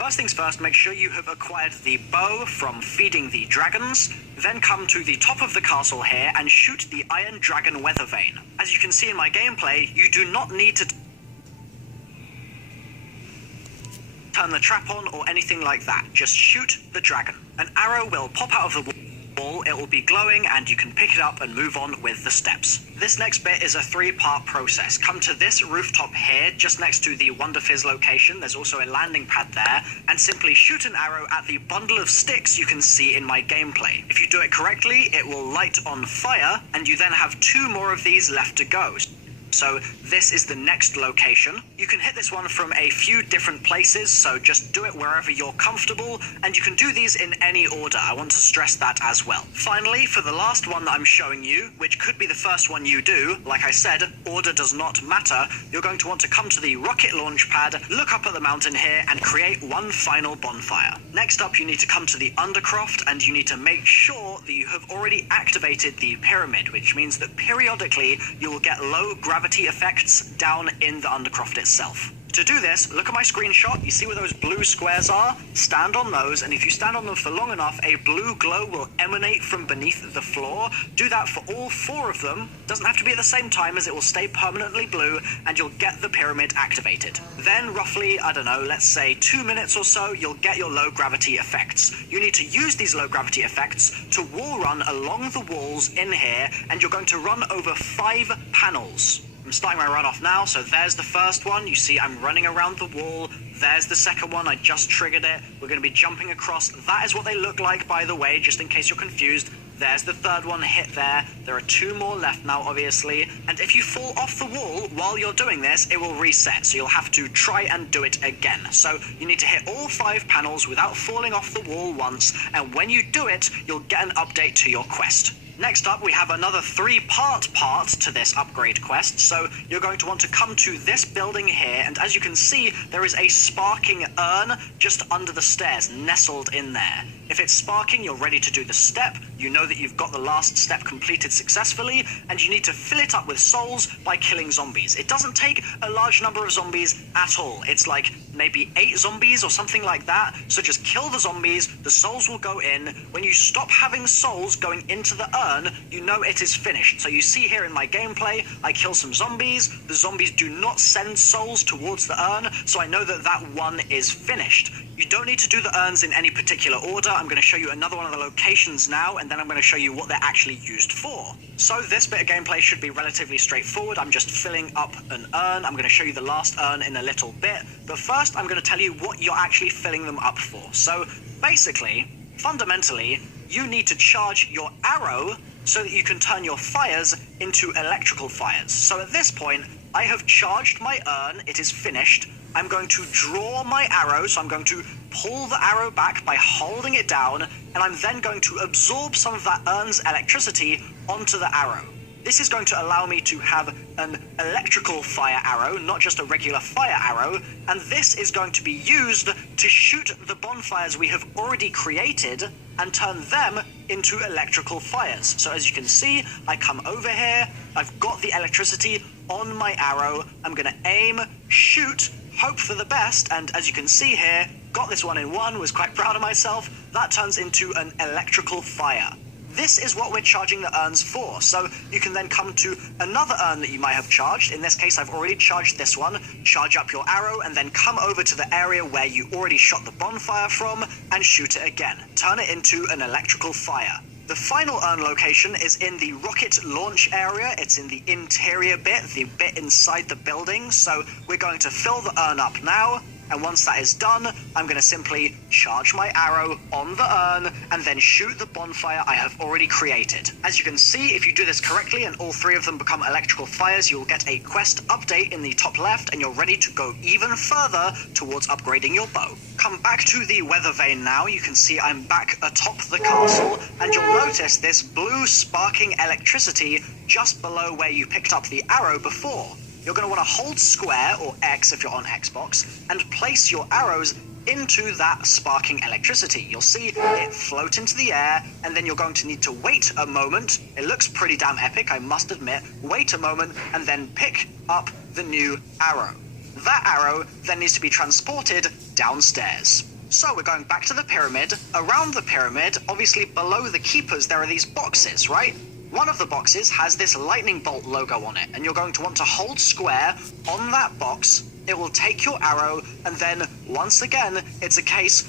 First things first, make sure you have acquired the bow from feeding the dragons, then come to the top of the castle here and shoot the Iron Dragon Weather Vane. As you can see in my gameplay, you do not need to turn the trap on or anything like that, just shoot the dragon. An arrow will pop out of the wall, it will be glowing, and you can pick it up and move on with the steps. This next bit is a 3-part process. Come to this rooftop here, just next to the Wonder Fizz location, there's also a landing pad there, and simply shoot an arrow at the bundle of sticks you can see in my gameplay. If you do it correctly, it will light on fire, and you then have 2 more of these left to go. So this is the next location. You can hit this one from a few different places, so just do it wherever you're comfortable, and you can do these in any order. I want to stress that as well. Finally, for the last one that I'm showing you, which could be the first one you do, like I said, order does not matter, you're going to want to come to the rocket launch pad, look up at the mountain here, and create one final bonfire. Next up, you need to come to the Undercroft, and you need to make sure that you have already activated the pyramid, which means that periodically you will get low gravity effects down in the Undercroft itself. To do this, look at my screenshot, you see where those blue squares are? Stand on those, and if you stand on them for long enough, a blue glow will emanate from beneath the floor. Do that for all 4 of them. Doesn't have to be at the same time, as it will stay permanently blue, and you'll get the pyramid activated. Then, roughly, I don't know, let's say 2 minutes or so, you'll get your low gravity effects. You need to use these low gravity effects to wall run along the walls in here, and you're going to run over 5 panels. I'm starting my run off now, so there's the first one. You see I'm running around the wall. There's the second one, I just triggered it. We're going to be jumping across. That is what they look like, by the way, just in case you're confused. There's the third one hit there. There are 2 more left now, obviously. And if you fall off the wall while you're doing this, it will reset, so you'll have to try and do it again. So you need to hit all 5 panels without falling off the wall once, and when you do it, you'll get an update to your quest. Next up, we have another 3-part to this upgrade quest, so you're going to want to come to this building here, and as you can see, there is a sparking urn just under the stairs, nestled in there. If it's sparking, you're ready to do the step, you know that you've got the last step completed successfully, and you need to fill it up with souls by killing zombies. It doesn't take a large number of zombies at all. It's like maybe 8 zombies or something like that, so just kill the zombies, the souls will go in. When you stop having souls going into the urn, you know it is finished. So you see here in my gameplay, I kill some zombies, the zombies do not send souls towards the urn, so I know that that one is finished. You don't need to do the urns in any particular order. I'm going to show you another one of the locations now, and then I'm going to show you what they're actually used for. So this bit of gameplay should be relatively straightforward. I'm just filling up an urn. I'm going to show you the last urn in a little bit, but first I'm going to tell you what you're actually filling them up for. So basically, fundamentally, you need to charge your arrow so that you can turn your fires into electrical fires. So at this point, I have charged my urn, it is finished. I'm going to draw my arrow, so I'm going to pull the arrow back by holding it down, and I'm then going to absorb some of that urn's electricity onto the arrow. This is going to allow me to have an electrical fire arrow, not just a regular fire arrow, and this is going to be used to shoot the bonfires we have already created and turn them into electrical fires. So as you can see, I come over here, I've got the electricity on my arrow, I'm going to aim, shoot, hope for the best, and as you can see here, got this one in 1, was quite proud of myself. That turns into an electrical fire. This is what we're charging the urns for, so you can then come to another urn that you might have charged. In this case, I've already charged this one. Charge up your arrow, and then come over to the area where you already shot the bonfire from, and shoot it again. Turn it into an electrical fire. The final urn location is in the rocket launch area. It's in the interior bit, the bit inside the building, so we're going to fill the urn up now. And once that is done, I'm going to simply charge my arrow on the urn and then shoot the bonfire I have already created. As you can see, if you do this correctly and all 3 of them become electrical fires, you'll get a quest update in the top left, and you're ready to go even further towards upgrading your bow. Come back to the weather vane now. You can see I'm back atop the castle, and you'll notice this blue sparking electricity just below where you picked up the arrow before. You're going to want to hold square, or X if you're on Xbox, and place your arrows into that sparking electricity. You'll see it float into the air, and then you're going to need to wait a moment. It looks pretty damn epic, I must admit. Wait a moment, and then pick up the new arrow. That arrow then needs to be transported downstairs. So we're going back to the pyramid. Around the pyramid, obviously below the keepers, there are these boxes, right? One of the boxes has this lightning bolt logo on it, and you're going to want to hold square on that box. It will take your arrow, and then, once again, it's a case